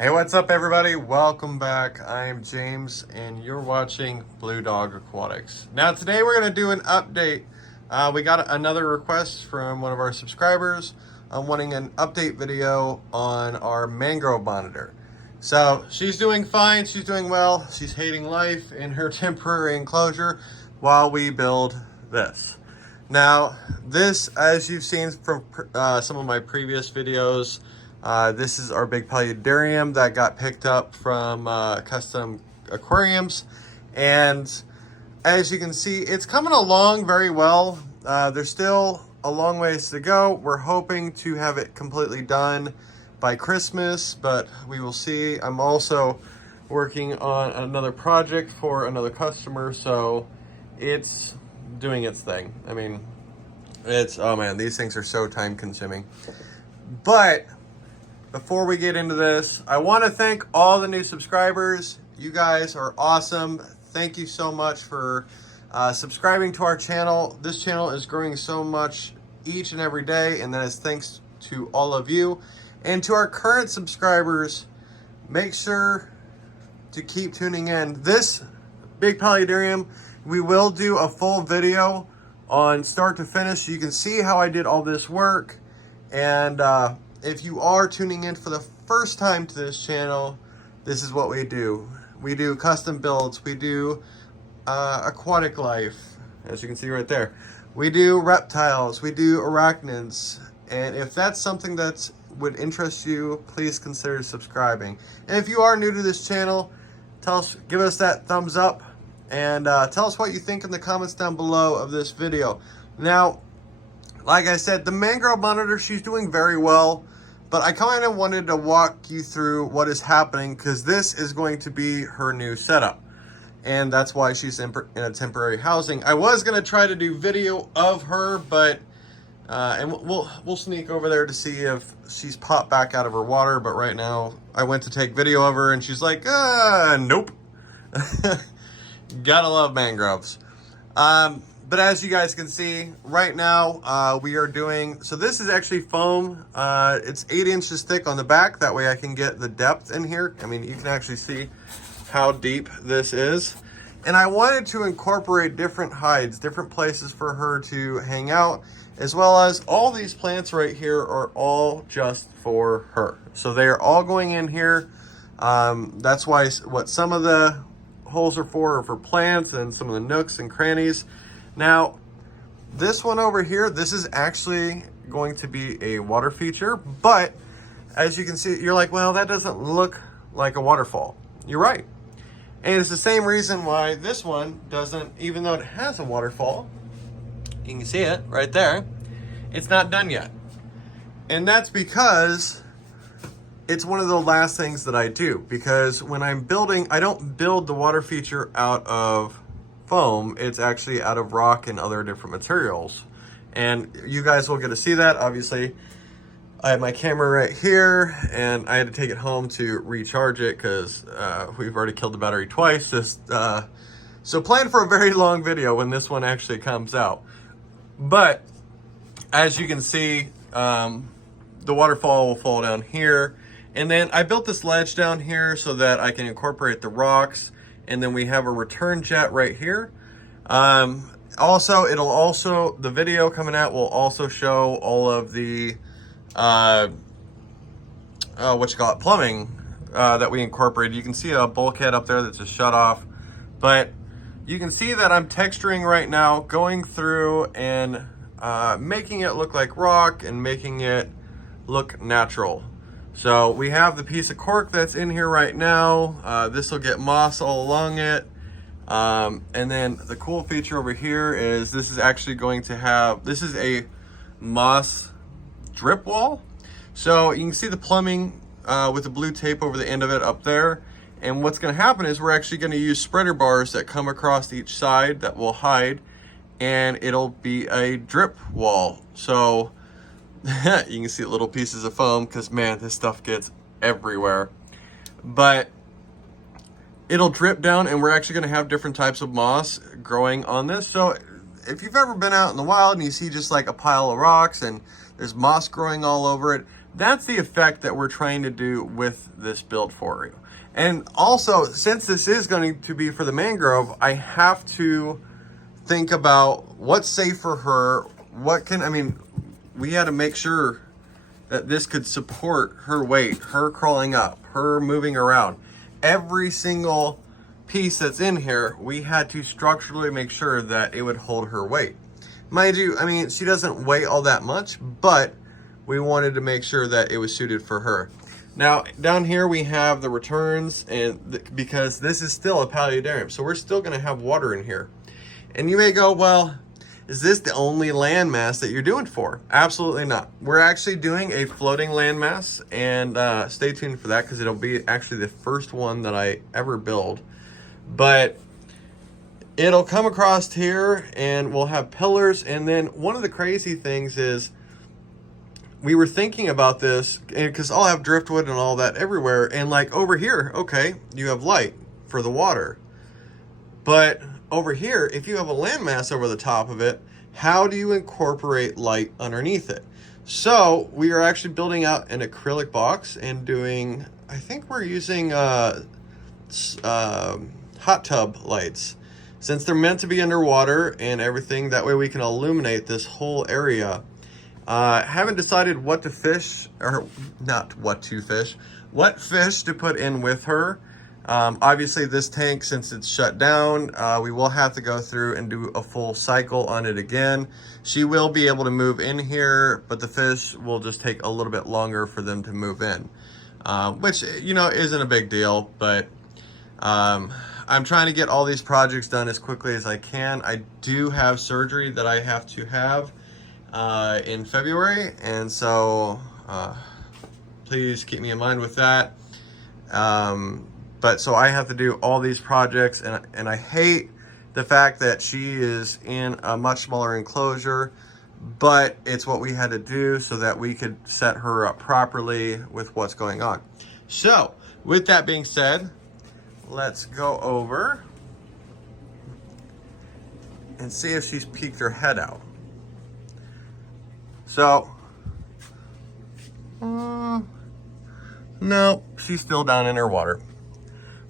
Hey, what's up, everybody? Welcome back. I'm James, and you're watching Blue Dog Aquatics. Now, today we're going to do an update. We got another request from one of our subscribers wanting an update video on our mangrove monitor. So, she's doing fine. She's doing well. She's hating life in her temporary enclosure while we build this. Now, this, as you've seen from some of my previous videos, this is our big Paludarium that got picked up from Custom Aquariums. And as you can see, it's coming along very well. There's still a long ways to go. We're hoping to have it completely done by Christmas, but we will see. I'm also working on another project for another customer, so it's doing its thing. I mean, oh man, these things are so time consuming. But before we get into this, I want to thank all the new subscribers. You guys are awesome. Thank you so much for subscribing to our channel. This channel is growing so much each and every day, and that is thanks to all of you. And to our current subscribers, make sure to keep tuning in. This big Paludarium, we will do a full video on start to finish. You can see how I did all this work. And if you are tuning in for the first time to this channel, this is what we do. We do custom builds. We do aquatic life, as you can see right there. We do reptiles. We do arachnids. And if that's something that would interest you, please consider subscribing. And if you are new to this channel, give us that thumbs up and tell us what you think in the comments down below of this video. Now, like I said, the mangrove monitor, she's doing very well, but I kind of wanted to walk you through what is happening because this is going to be her new setup. And that's why she's in a temporary housing. I was going to try to do video of her, but and we'll sneak over there to see if she's popped back out of her water. But right now, I went to take video of her and she's like, nope. Gotta love mangroves. But as you guys can see, right now we are doing, so this is actually foam. It's 8 inches thick on the back. That way I can get the depth in here. I mean, you can actually see how deep this is. And I wanted to incorporate different hides, different places for her to hang out, as well as all these plants right here are all just for her. So they are all going in here. That's why what some of the holes are for plants and some of the nooks and crannies. Now, this one over here, this is actually going to be a water feature, but as you can see, you're like, well, that doesn't look like a waterfall. You're right. And it's the same reason why this one doesn't, even though it has a waterfall, you can see it right there, it's not done yet. And that's because it's one of the last things that I do, because when I'm building, I don't build the water feature out of foam. It's actually out of rock and other different materials. And you guys will get to see that. Obviously, I have my camera right here, and I had to take it home to recharge it because we've already killed the battery twice. So plan for a very long video when this one actually comes out. But as you can see, the waterfall will fall down here. And then I built this ledge down here so that I can incorporate the rocks. And then we have a return jet right here. Also, the video coming out will also show all of the, plumbing that we incorporated. You can see a bulkhead up there that's a shut off. But you can see that I'm texturing right now, going through and making it look like rock and making it look natural. So we have the piece of cork that's in here right now. This will get moss all along it. And then the cool feature over here is this is actually going to have, this is a moss drip wall. So you can see the plumbing with the blue tape over the end of it up there. And what's going to happen is we're actually going to use spreader bars that come across each side that will hide, and it'll be a drip wall. So you can see little pieces of foam because, man, this stuff gets everywhere. But it'll drip down, and we're actually going to have different types of moss growing on this. So if you've ever been out in the wild and you see just like a pile of rocks and there's moss growing all over it, That's the effect that we're trying to do with this build for you. And also, since this is going to be for the mangrove, I have to think about what's safe for her. We had to make sure that this could support her weight, her crawling up, her moving around. Every single piece that's in here, we had to structurally make sure that it would hold her weight. Mind you, she doesn't weigh all that much, but we wanted to make sure that it was suited for her. Now, down here we have the returns, and because this is still a paludarium, so we're still gonna have water in here. And you may go, well, is this the only landmass that you're doing for? Absolutely not. We're actually doing a floating landmass, and stay tuned for that because it'll be actually the first one that I ever build. But it'll come across here and we'll have pillars. And then one of the crazy things is we were thinking about this because I'll have driftwood and all that everywhere. And like over here, okay, you have light for the water. But over here, if you have a landmass over the top of it, how do you incorporate light underneath it? So we are actually building out an acrylic box and doing, I think we're using hot tub lights, since they're meant to be underwater and everything. That way we can illuminate this whole area. Haven't decided what to fish, or not what to fish, what fish to put in with her. Obviously this tank, since it's shut down, we will have to go through and do a full cycle on it again. She will be able to move in here, but the fish will just take a little bit longer for them to move in, which, isn't a big deal. But I'm trying to get all these projects done as quickly as I can. I do have surgery that I have to have in February, and so please keep me in mind with that. But so I have to do all these projects, and I hate the fact that she is in a much smaller enclosure, but it's what we had to do so that we could set her up properly with what's going on. So with that being said, let's go over and see if she's peeked her head out. So, no, she's still down in her water.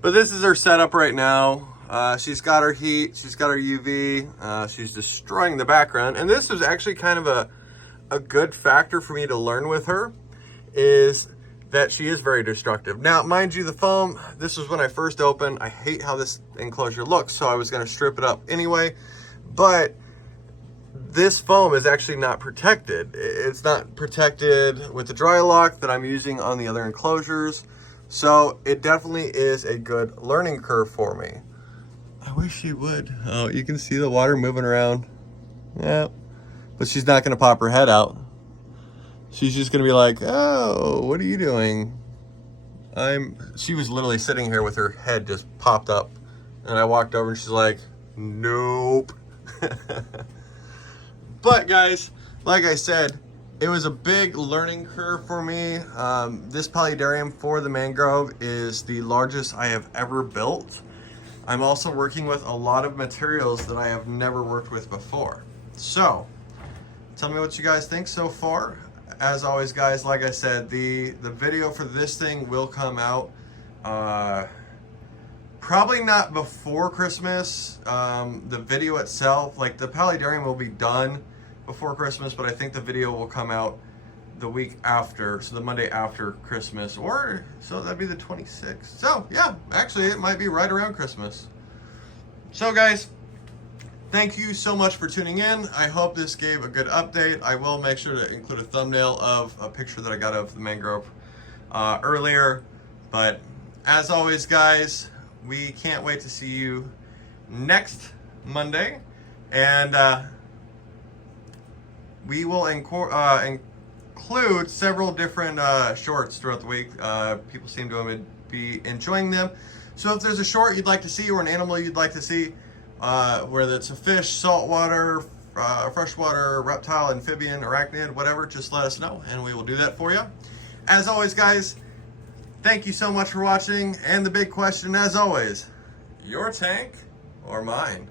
But this is her setup right now. She's got her heat, she's got her UV, she's destroying the background. And this is actually kind of a good factor for me to learn with her, is that she is very destructive. Now, mind you, the foam, this was when I first opened. I hate how this enclosure looks, so I was gonna strip it up anyway. But this foam is actually not protected. It's not protected with the dry lock that I'm using on the other enclosures. So it definitely is a good learning curve for me. I wish she would. Oh, you can see the water moving around. Yeah, but she's not gonna pop her head out. She's just gonna be like, oh, what are you doing? She was literally sitting here with her head just popped up. And I walked over and she's like, nope. But guys, like I said, it was a big learning curve for me. This paludarium for the mangrove is the largest I have ever built. I'm also working with a lot of materials that I have never worked with before. So, tell me what you guys think so far. As always, guys, like I said, the video for this thing will come out probably not before Christmas. The video itself, like the paludarium, will be done before Christmas, but I think the video will come out the week after, so the Monday after Christmas, or so that'd be the 26th. So yeah, actually it might be right around Christmas. So guys, thank you so much for tuning in. I hope this gave a good update. I will make sure to include a thumbnail of a picture that I got of the mangrove earlier. But as always, guys, we can't wait to see you next Monday, and we will include several different shorts throughout the week. People seem to be enjoying them. So if there's a short you'd like to see, or an animal you'd like to see, whether it's a fish, saltwater, freshwater, reptile, amphibian, arachnid, whatever, just let us know and we will do that for you. As always, guys, thank you so much for watching. And the big question, as always, your tank or mine?